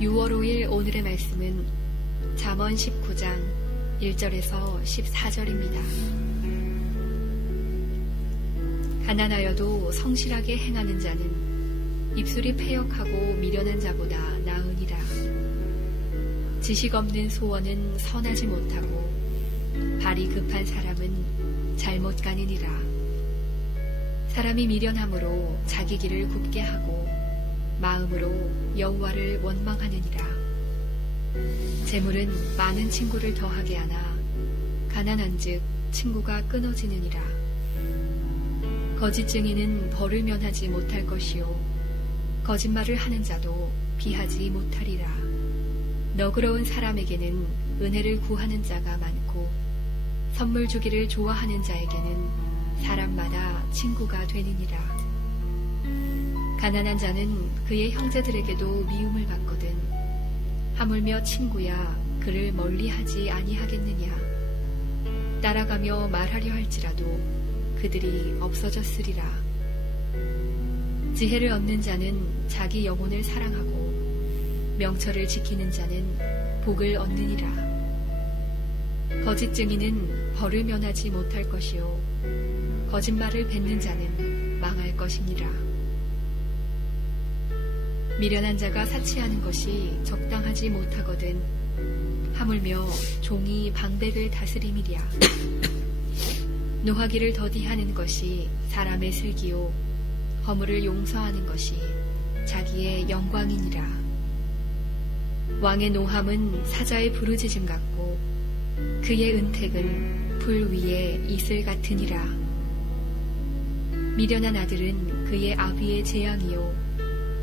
6월 5일 오늘의 말씀은 잠언 19장 1절에서 14절입니다. 가난하여도 성실하게 행하는 자는 입술이 패역하고 미련한 자보다 나으니라. 지식 없는 소원은 선하지 못하고 발이 급한 사람은 잘못 가느니라. 사람이 미련함으로 자기 길을 굽게 하고 마음으로 여호와를 원망하느니라. 재물은 많은 친구를 더하게 하나 가난한즉 친구가 끊어지느니라. 거짓 증인은 벌을 면하지 못할 것이요 거짓말을 하는 자도 비하지 못하리라. 너그러운 사람에게는 은혜를 구하는 자가 많고 선물 주기를 좋아하는 자에게는 사람마다 친구가 되느니라. 가난한 자는 그의 형제들에게도 미움을 받거든 하물며 친구야 그를 멀리하지 아니하겠느냐. 따라가며 말하려 할지라도 그들이 없어졌으리라. 지혜를 얻는 자는 자기 영혼을 사랑하고 명철을 지키는 자는 복을 얻느니라. 거짓 증인은 벌을 면하지 못할 것이요 거짓말을 뱉는 자는 망할 것이니라. 미련한 자가 사치하는 것이 적당하지 못하거든 하물며 종이 방백을 다스림이랴. 노하기를 더디하는 것이 사람의 슬기요 허물을 용서하는 것이 자기의 영광이니라. 왕의 노함은 사자의 부르짖음 같고 그의 은택은 불 위에 이슬 같으니라. 미련한 아들은 그의 아비의 재앙이요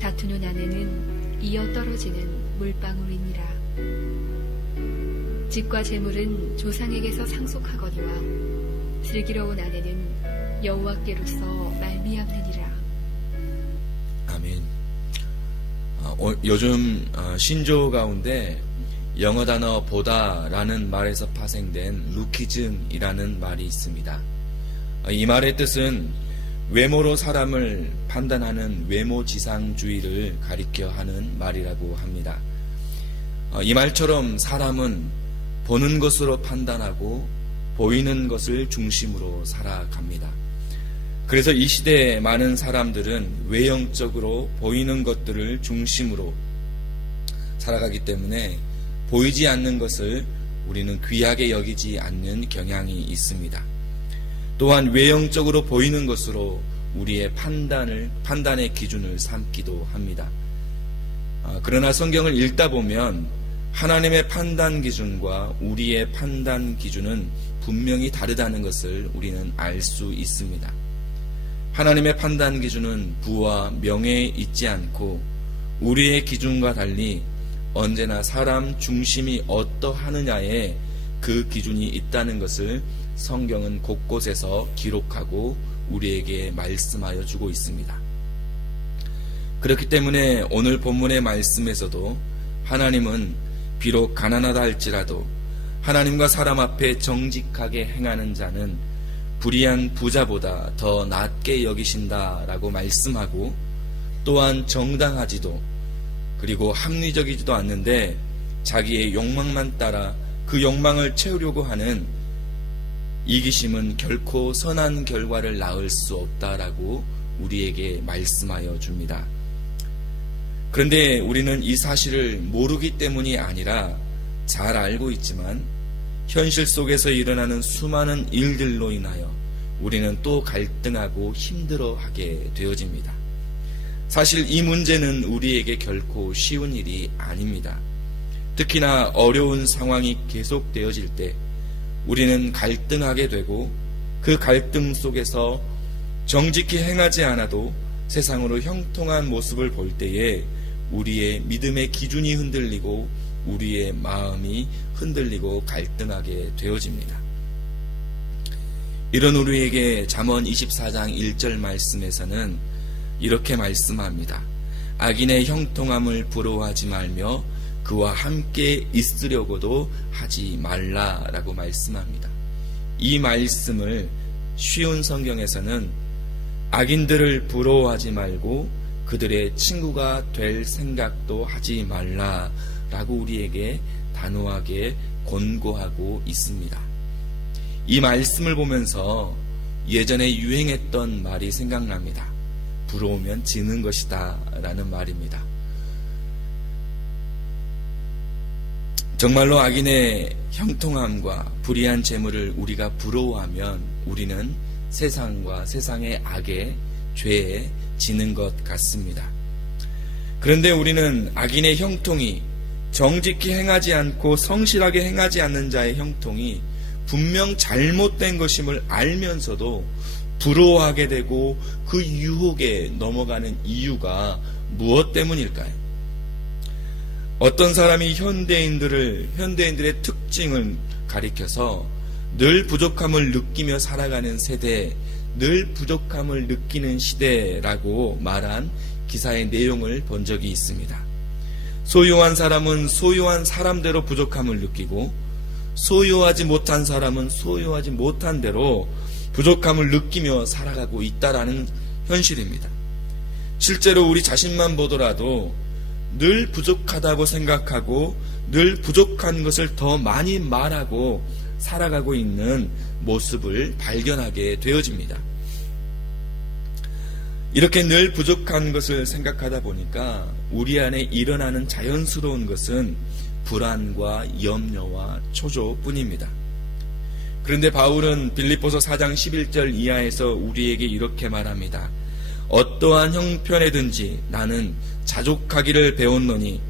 다투는 아내는 이어 떨어지는 물방울이니라. 집과 재물은 조상에게서 상속하거니와 슬기로운 아내는 여호와께로서 말미암느니라. 아멘. 요즘 신조 가운데 영어 단어 보다라는 말에서 파생된 루키즘이라는 말이 있습니다. 이 말의 뜻은 외모로 사람을 판단하는 외모지상주의를 가리켜 하는 말이라고 합니다. 이 말처럼 사람은 보는 것으로 판단하고 보이는 것을 중심으로 살아갑니다. 그래서 이 시대에 많은 사람들은 외형적으로 보이는 것들을 중심으로 살아가기 때문에 보이지 않는 것을 우리는 귀하게 여기지 않는 경향이 있습니다. 또한 외형적으로 보이는 것으로 우리의 판단의 기준을 삼기도 합니다. 그러나 성경을 읽다 보면 하나님의 판단 기준과 우리의 판단 기준은 분명히 다르다는 것을 우리는 알 수 있습니다. 하나님의 판단 기준은 부와 명예에 있지 않고 우리의 기준과 달리 언제나 사람 중심이 어떠하느냐에 그 기준이 있다는 것을 성경은 곳곳에서 기록하고 우리에게 말씀하여 주고 있습니다. 그렇기 때문에 오늘 본문의 말씀에서도 하나님은 비록 가난하다 할지라도 하나님과 사람 앞에 정직하게 행하는 자는 불의한 부자보다 더 낮게 여기신다라고 말씀하고, 또한 정당하지도 그리고 합리적이지도 않는데 자기의 욕망만 따라 그 욕망을 채우려고 하는 이기심은 결코 선한 결과를 낳을 수 없다라고 우리에게 말씀하여 줍니다. 그런데 우리는 이 사실을 모르기 때문이 아니라 잘 알고 있지만 현실 속에서 일어나는 수많은 일들로 인하여 우리는 또 갈등하고 힘들어하게 되어집니다. 사실 이 문제는 우리에게 결코 쉬운 일이 아닙니다. 특히나 어려운 상황이 계속되어질 때 우리는 갈등하게 되고 그 갈등 속에서 정직히 행하지 않아도 세상으로 형통한 모습을 볼 때에 우리의 믿음의 기준이 흔들리고 우리의 마음이 흔들리고 갈등하게 되어집니다. 이런 우리에게 잠언 24장 1절 말씀에서는 이렇게 말씀합니다. 악인의 형통함을 부러워하지 말며 그와 함께 있으려고도 하지 말라라고 말씀합니다. 이 말씀을 쉬운 성경에서는 악인들을 부러워하지 말고 그들의 친구가 될 생각도 하지 말라라고 우리에게 단호하게 권고하고 있습니다. 이 말씀을 보면서 예전에 유행했던 말이 생각납니다. 부러우면 지는 것이다 라는 말입니다. 정말로 악인의 형통함과 불의한 재물을 우리가 부러워하면 우리는 세상과 세상의 악에, 죄에 지는 것 같습니다. 그런데 우리는 악인의 형통이 정직히 행하지 않고 성실하게 행하지 않는 자의 형통이 분명 잘못된 것임을 알면서도 부러워하게 되고 그 유혹에 넘어가는 이유가 무엇 때문일까요? 어떤 사람이 현대인들의 특징을 가리켜서 늘 부족함을 느끼며 살아가는 세대, 늘 부족함을 느끼는 시대라고 말한 기사의 내용을 본 적이 있습니다. 소유한 사람은 소유한 사람대로 부족함을 느끼고 소유하지 못한 사람은 소유하지 못한 대로 부족함을 느끼며 살아가고 있다라는 현실입니다. 실제로 우리 자신만 보더라도 늘 부족하다고 생각하고 늘 부족한 것을 더 많이 말하고 살아가고 있는 모습을 발견하게 되어집니다. 이렇게 늘 부족한 것을 생각하다 보니까 우리 안에 일어나는 자연스러운 것은 불안과 염려와 초조뿐입니다. 그런데 바울은 빌립보서 4장 11절 이하에서 우리에게 이렇게 말합니다. 어떠한 형편에든지 나는 자족하기를 배웠노니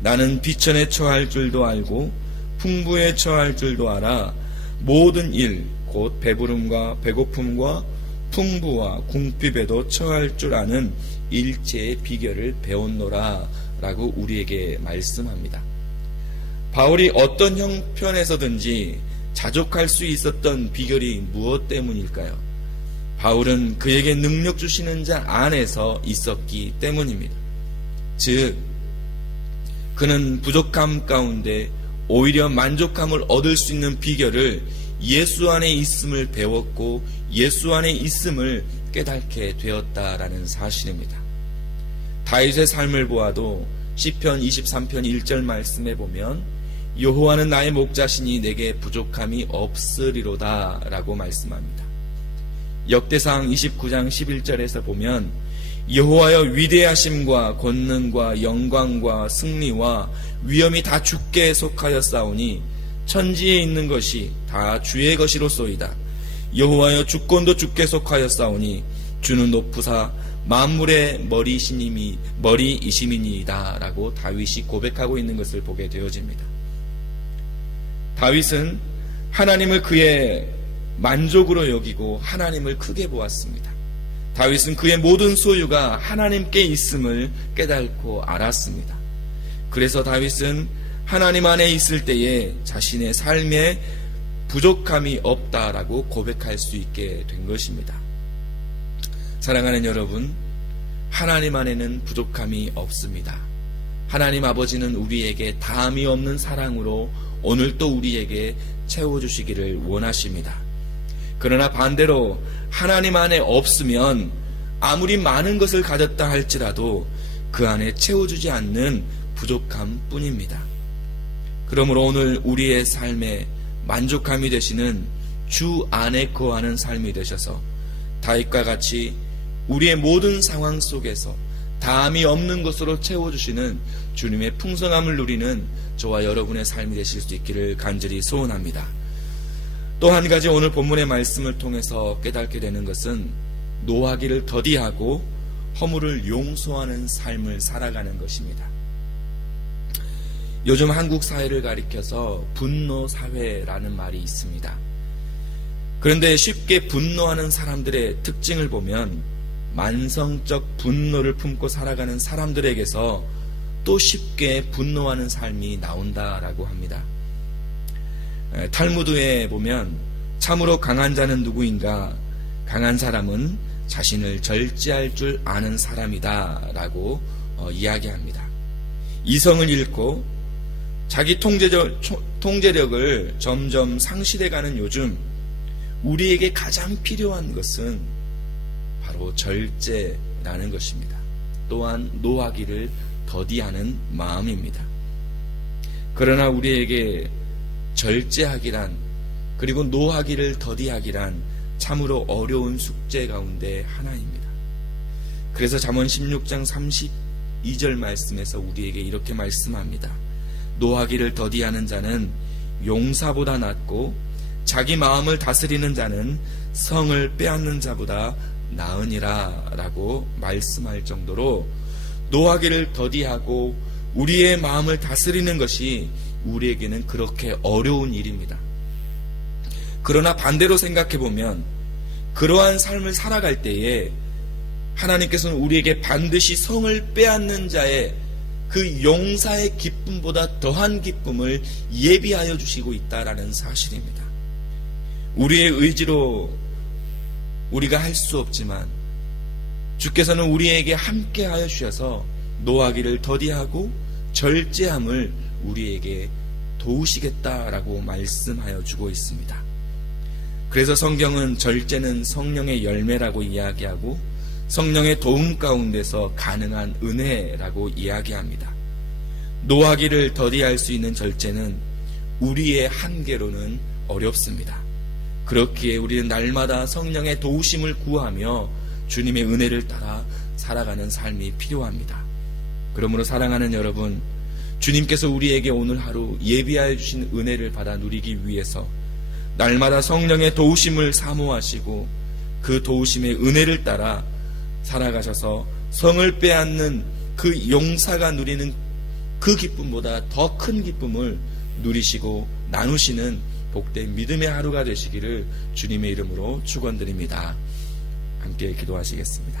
나는 비천에 처할 줄도 알고 풍부에 처할 줄도 알아 모든 일 곧 배부름과 배고픔과 풍부와 궁핍에도 처할 줄 아는 일체의 비결을 배웠노라 라고 우리에게 말씀합니다. 바울이 어떤 형편에서든지 자족할 수 있었던 비결이 무엇 때문일까요? 바울은 그에게 능력 주시는 자 안에서 있었기 때문입니다. 즉, 그는 부족함 가운데 오히려 만족함을 얻을 수 있는 비결을 예수 안에 있음을 배웠고 예수 안에 있음을 깨닫게 되었다라는 사실입니다. 다윗의 삶을 보아도 시편 23편 1절 말씀에 보면 여호와는 나의 목자시니 내게 부족함이 없으리로다 라고 말씀합니다. 역대상 29장 11절에서 보면 여호와여 위대하심과 권능과 영광과 승리와 위엄이 다 주께 속하였사오니 천지에 있는 것이 다 주의 것이로소이다. 여호와여 주권도 주께 속하였사오니 주는 높으사 만물의 머리이심이니이다 라고 다윗이 고백하고 있는 것을 보게 되어집니다. 다윗은 하나님을 그의 만족으로 여기고 하나님을 크게 보았습니다. 다윗은 그의 모든 소유가 하나님께 있음을 깨닫고 알았습니다. 그래서 다윗은 하나님 안에 있을 때에 자신의 삶에 부족함이 없다라고 고백할 수 있게 된 것입니다. 사랑하는 여러분, 하나님 안에는 부족함이 없습니다. 하나님 아버지는 우리에게 다함이 없는 사랑으로 오늘 또 우리에게 채워주시기를 원하십니다. 그러나 반대로 하나님 안에 없으면 아무리 많은 것을 가졌다 할지라도 그 안에 채워주지 않는 부족함 뿐입니다. 그러므로 오늘 우리의 삶에 만족함이 되시는 주 안에 거하는 삶이 되셔서 다윗과 같이 우리의 모든 상황 속에서 다함이 없는 것으로 채워주시는 주님의 풍성함을 누리는 저와 여러분의 삶이 되실 수 있기를 간절히 소원합니다. 또 한 가지 오늘 본문의 말씀을 통해서 깨닫게 되는 것은 노하기를 더디하고 허물을 용서하는 삶을 살아가는 것입니다. 요즘 한국 사회를 가리켜서 분노 사회라는 말이 있습니다. 그런데 쉽게 분노하는 사람들의 특징을 보면 만성적 분노를 품고 살아가는 사람들에게서 또 쉽게 분노하는 삶이 나온다라고 합니다. 탈무드에 보면 참으로 강한 자는 누구인가? 강한 사람은 자신을 절제할 줄 아는 사람이다 라고 이야기합니다. 이성을 잃고 자기 통제력을 점점 상실해가는 요즘 우리에게 가장 필요한 것은 바로 절제라는 것입니다. 또한 노하기를 더디하는 마음입니다. 그러나 우리에게 절제하기란, 그리고 노하기를 더디하기란 참으로 어려운 숙제 가운데 하나입니다. 그래서 잠언 16장 32절 말씀에서 우리에게 이렇게 말씀합니다. 노하기를 더디하는 자는 용사보다 낫고 자기 마음을 다스리는 자는 성을 빼앗는 자보다 나으니라 라고 말씀할 정도로 노하기를 더디하고 우리의 마음을 다스리는 것이 우리에게는 그렇게 어려운 일입니다. 그러나 반대로 생각해 보면 그러한 삶을 살아갈 때에 하나님께서는 우리에게 반드시 성을 빼앗는 자의 그 용사의 기쁨보다 더한 기쁨을 예비하여 주시고 있다라는 사실입니다. 우리의 의지로 우리가 할 수 없지만 주께서는 우리에게 함께하여 주셔서 노하기를 더디하고 절제함을 우리에게 도우시겠다라고 말씀하여 주고 있습니다. 그래서 성경은 절제는 성령의 열매라고 이야기하고 성령의 도움 가운데서 가능한 은혜라고 이야기합니다. 노하기를 더디할 수 있는 절제는 우리의 한계로는 어렵습니다. 그렇기에 우리는 날마다 성령의 도우심을 구하며 주님의 은혜를 따라 살아가는 삶이 필요합니다. 그러므로 사랑하는 여러분, 주님께서 우리에게 오늘 하루 예비하여 주신 은혜를 받아 누리기 위해서 날마다 성령의 도우심을 사모하시고 그 도우심의 은혜를 따라 살아가셔서 성을 빼앗는 그 용사가 누리는 그 기쁨보다 더 큰 기쁨을 누리시고 나누시는 복된 믿음의 하루가 되시기를 주님의 이름으로 축원드립니다. 함께 기도하시겠습니다.